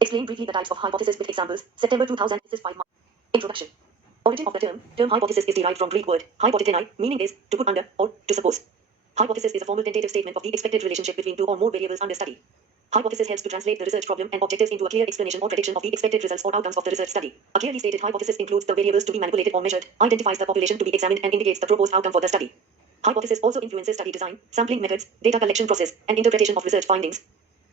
Explain briefly the types of hypothesis with examples. September 2000. This is 5 months. Introduction. Origin of the term. Term hypothesis is derived from Greek word hypothetenai, meaning is to put under or to suppose. Hypothesis is a formal tentative statement of the expected relationship between two or more variables under study. Hypothesis helps to translate the research problem and objectives into a clear explanation or prediction of the expected results or outcomes of the research study. A clearly stated hypothesis includes the variables to be manipulated or measured, identifies the population to be examined, and indicates the proposed outcome for the study. Hypothesis also influences study design, sampling methods, data collection process, and interpretation of research findings.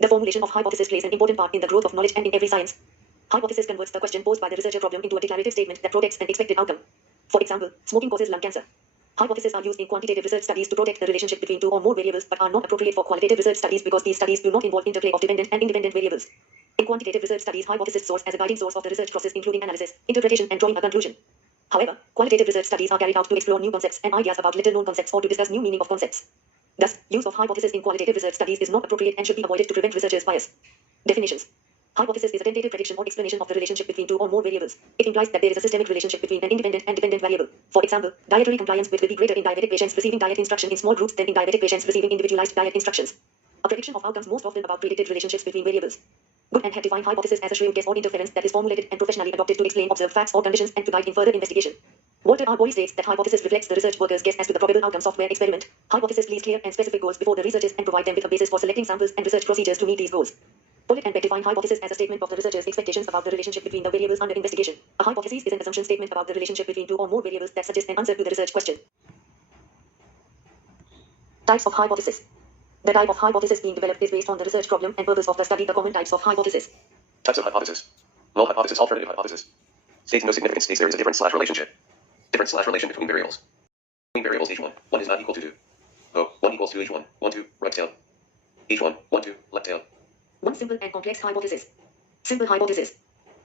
The formulation of hypothesis plays an important part in the growth of knowledge and in every science. Hypothesis converts the question posed by the researcher problem into a declarative statement that protects an expected outcome. For example, smoking causes lung cancer. Hypotheses are used in quantitative research studies to protect the relationship between two or more variables but are not appropriate for qualitative research studies because these studies do not involve interplay of dependent and independent variables. In quantitative research studies, hypothesis serves as a guiding source of the research process including analysis, interpretation, and drawing a conclusion. However, qualitative research studies are carried out to explore new concepts and ideas about little-known concepts or to discuss new meaning of concepts. Thus, use of hypothesis in qualitative research studies is not appropriate and should be avoided to prevent researchers' bias. Definitions. Hypothesis is a tentative prediction or explanation of the relationship between two or more variables. It implies that there is a systemic relationship between an independent and dependent variable. For example, dietary compliance will be greater in diabetic patients receiving diet instruction in small groups than in diabetic patients receiving individualized diet instructions. A prediction of outcomes most often about predicted relationships between variables. Good and have defined hypothesis as a shrewd guess or interference that is formulated and professionally adopted to explain observed facts or conditions and to guide in further investigation. Walter R. Boyle states that hypothesis reflects the research worker's guess as to the probable outcomes of their experiment. Hypothesis leaves clear and specific goals before the researchers and provide them with a basis for selecting samples and research procedures to meet these goals. Pollitt and Beck define hypothesis as a statement of the researcher's expectations about the relationship between the variables under investigation. A hypothesis is an assumption statement about the relationship between two or more variables that suggests an answer to the research question. Types of hypothesis. The type of hypothesis being developed is based on the research problem and purpose of the study. The common types of hypothesis. Types of hypothesis. Null hypothesis, alternative hypothesis. States no significance, states there is a difference/relationship. Difference/relation between variables. Between variables H1, 1 is not equal to 2. Oh, 1 equals to H1, 1, 2, right tail. H1, 1, 2, left tail. One simple and complex hypothesis. Simple hypothesis.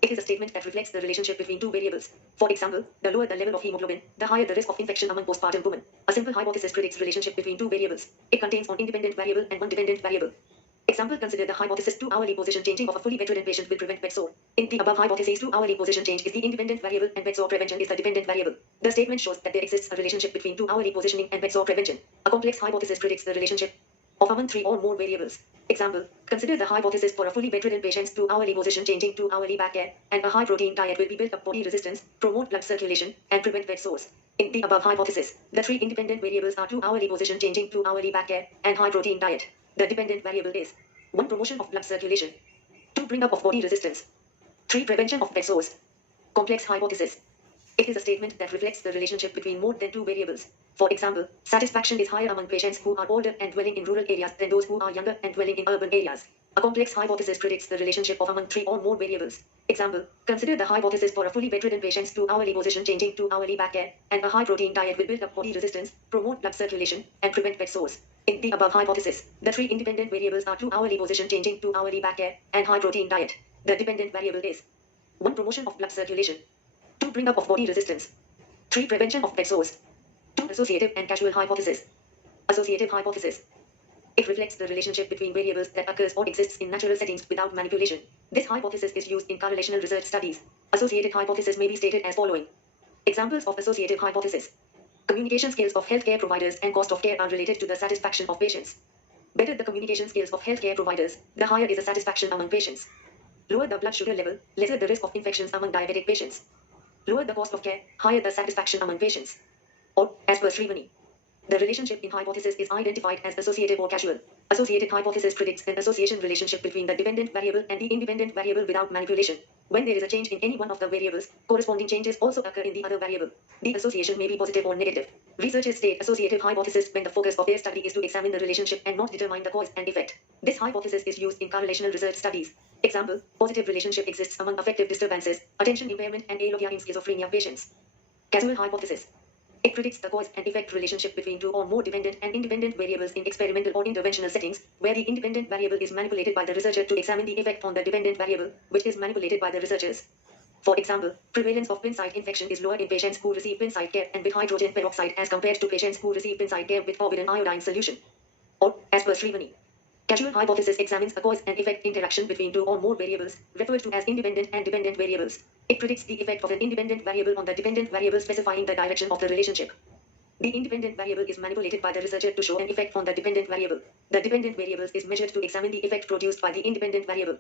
It is a statement that reflects the relationship between two variables. For example, the lower the level of hemoglobin, the higher the risk of infection among postpartum women. A simple hypothesis predicts relationship between two variables. It contains one independent variable and one dependent variable. Example, consider the hypothesis 2-hourly position changing of a fully bedridden patient will prevent bed sore. In the above hypothesis, 2-hourly position change is the independent variable and bed sore prevention is the dependent variable. The statement shows that there exists a relationship between 2-hourly positioning and bed sore prevention. A complex hypothesis predicts the relationship of among 3 or more variables. Example, consider the hypothesis for a fully bedridden patient's 2-hourly position changing 2-hourly back care, and a high-protein diet will be build up body resistance, promote blood circulation, and prevent bed sores. In the above hypothesis, the 3 independent variables are 2-hourly position changing 2-hourly back care, and high-protein diet. The dependent variable is 1. Promotion of blood circulation. 2. Bring up of body resistance. 3. Prevention of bed sores. Complex hypothesis. It is a statement that reflects the relationship between more than 2 variables. For example, satisfaction is higher among patients who are older and dwelling in rural areas than those who are younger and dwelling in urban areas. A complex hypothesis predicts the relationship of among 3 or more variables. Example, consider the hypothesis for a fully bedridden patient's 2-hourly position changing 2-hourly back care, and a high-protein diet will build up body resistance, promote blood circulation, and prevent bed sores. In the above hypothesis, the 3 independent variables are 2-hourly position changing 2-hourly back care, and high-protein diet. The dependent variable is 1. Promotion of blood circulation. 2. Bring up of body resistance. 3. Prevention of bed sores. 2. Associative and causal hypothesis. Associative hypothesis. It reflects the relationship between variables that occurs or exists in natural settings without manipulation. This hypothesis is used in correlational research studies. Associative hypothesis may be stated as following. Examples of associative hypothesis. Communication skills of healthcare providers and cost of care are related to the satisfaction of patients. Better the communication skills of healthcare providers, the higher is the satisfaction among patients. Lower the blood sugar level, lesser the risk of infections among diabetic patients. Lower the cost of care, higher the satisfaction among patients. Or, as per Srivani, the relationship in hypothesis is identified as associative or causal. Associative hypothesis predicts an association relationship between the dependent variable and the independent variable without manipulation. When there is a change in any one of the variables, corresponding changes also occur in the other variable. The association may be positive or negative. Researchers state associative hypothesis when the focus of their study is to examine the relationship and not determine the cause and effect. This hypothesis is used in correlational research studies. Example, positive relationship exists among affective disturbances, attention impairment, and alogia in schizophrenia patients. Causal hypothesis. It predicts the cause and effect relationship between 2 or more dependent and independent variables in experimental or interventional settings, where the independent variable is manipulated by the researcher to examine the effect on the dependent variable, which is manipulated by the researchers. For example, prevalence of twin-site infection is lower in patients who receive twin-site care and with hydrogen peroxide as compared to patients who receive twin-site care with forbidden iodine solution. Or, as per Srivani, causal hypothesis examines a cause and effect interaction between 2 or more variables, referred to as independent and dependent variables. It predicts the effect of an independent variable on the dependent variable, specifying the direction of the relationship. The independent variable is manipulated by the researcher to show an effect on the dependent variable. The dependent variable is measured to examine the effect produced by the independent variable.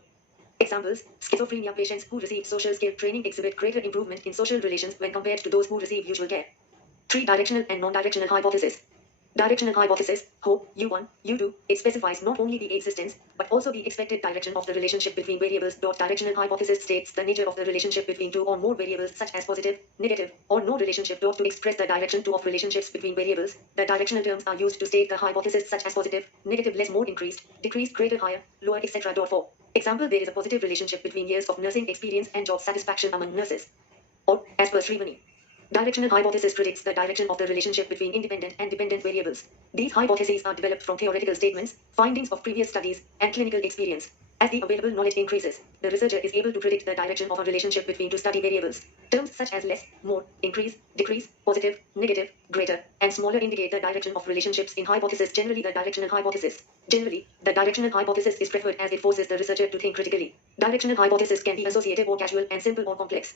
Examples: schizophrenia patients who receive social skill training exhibit greater improvement in social relations when compared to those who receive usual care. 3. Directional and non-directional hypothesis. Directional hypothesis, HO, U1, U2, it specifies not only the existence, but also the expected direction of the relationship between variables. Directional hypothesis states the nature of the relationship between two or more variables such as positive, negative, or no relationship. To express the direction of relationships between variables, the directional terms are used to state the hypothesis such as positive, negative, less, more, increased, decreased, greater, higher, lower, etc. For example, there is a positive relationship between years of nursing experience and job satisfaction among nurses. Or, as per Srivani, directional hypothesis predicts the direction of the relationship between independent and dependent variables. These hypotheses are developed from theoretical statements, findings of previous studies, and clinical experience. As the available knowledge increases, the researcher is able to predict the direction of a relationship between two study variables. Terms such as less, more, increase, decrease, positive, negative, greater, and smaller indicate the direction of relationships in hypothesis. Generally, the directional hypothesis is preferred as it forces the researcher to think critically. Directional hypothesis can be associative or casual and simple or complex.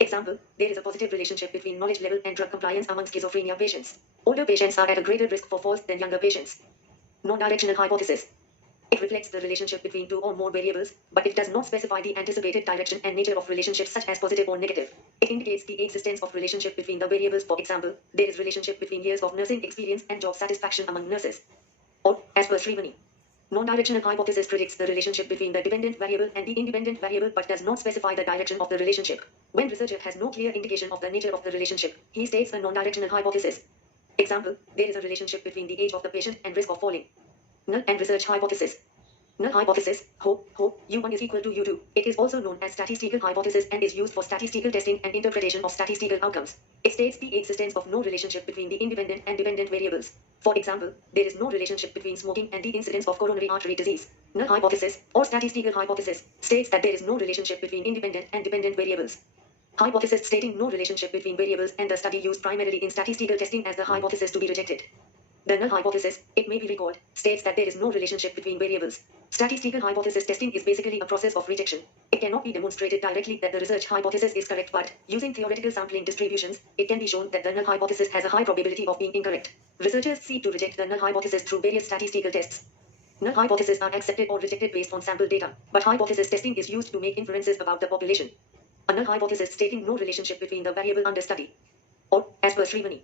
Example, there is a positive relationship between knowledge level and drug compliance among schizophrenia patients. Older patients are at a greater risk for falls than younger patients. Non-directional hypothesis. It reflects the relationship between two or more variables, but it does not specify the anticipated direction and nature of relationships such as positive or negative. It indicates the existence of relationship between the variables. For example, there is relationship between years of nursing experience and job satisfaction among nurses. Or, as per Srivani, non-directional hypothesis predicts the relationship between the dependent variable and the independent variable but does not specify the direction of the relationship. When researcher has no clear indication of the nature of the relationship, he states a non-directional hypothesis. Example, there is a relationship between the age of the patient and risk of falling. Null and research hypothesis. Null hypothesis, HO, U1 is equal to U2. It is also known as statistical hypothesis and is used for statistical testing and interpretation of statistical outcomes. It states the existence of no relationship between the independent and dependent variables. For example, there is no relationship between smoking and the incidence of coronary artery disease. Null hypothesis, or statistical hypothesis, states that there is no relationship between independent and dependent variables. Hypothesis stating no relationship between variables and the study used primarily in statistical testing as the hypothesis to be rejected. The null hypothesis, it may be recalled, states that there is no relationship between variables. Statistical hypothesis testing is basically a process of rejection. It cannot be demonstrated directly that the research hypothesis is correct, but using theoretical sampling distributions, it can be shown that the null hypothesis has a high probability of being incorrect. Researchers seek to reject the null hypothesis through various statistical tests. Null hypotheses are accepted or rejected based on sample data, but hypothesis testing is used to make inferences about the population. A null hypothesis stating no relationship between the variable under study. Or, as per Srivani,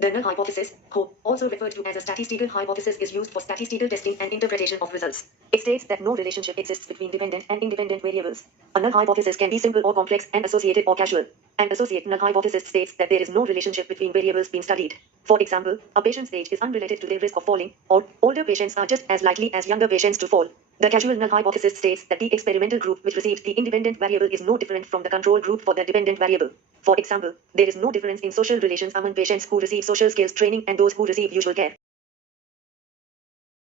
the null hypothesis, HO, also referred to as a statistical hypothesis, is used for statistical testing and interpretation of results. It states that no relationship exists between dependent and independent variables. A null hypothesis can be simple or complex and associated or casual. An associate null hypothesis states that there is no relationship between variables being studied. For example, a patient's age is unrelated to their risk of falling, or older patients are just as likely as younger patients to fall. The casual null hypothesis states that the experimental group which receives the independent variable is no different from the control group for the dependent variable. For example, there is no difference in social relations among patients who receive social skills training and those who receive usual care.